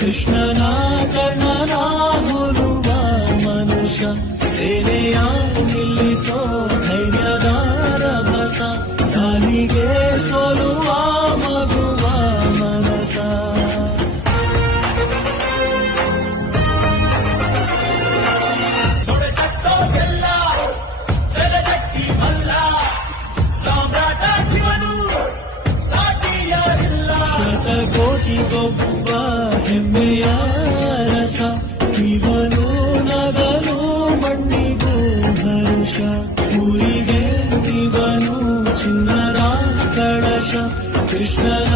ಕೃಷ್ಣನ ಕರ್ಣನ ಹೋಲುವ ಮನುಷ್ಯ ಸೇನೆಯ ನಿಲ್ಲಿಸೋ ಧೈರ್ಯದ ರಭಸ ಕಾಲಿಗೆ ಸೋಲುವ ಮಗುವ ಮನಸ ಶತಕೋಟಿಗೊಬ್ಬ ಹೆಮ್ಮೆಯ ರಸ ಇವನು ನಗಲು ಮಣ್ಣಿಗೂ ಹರುಷ ಊರಿಗೆ ಇವನು ಚಿನ್ನದ ಕಳಶ ಕೃಷ್ಣನ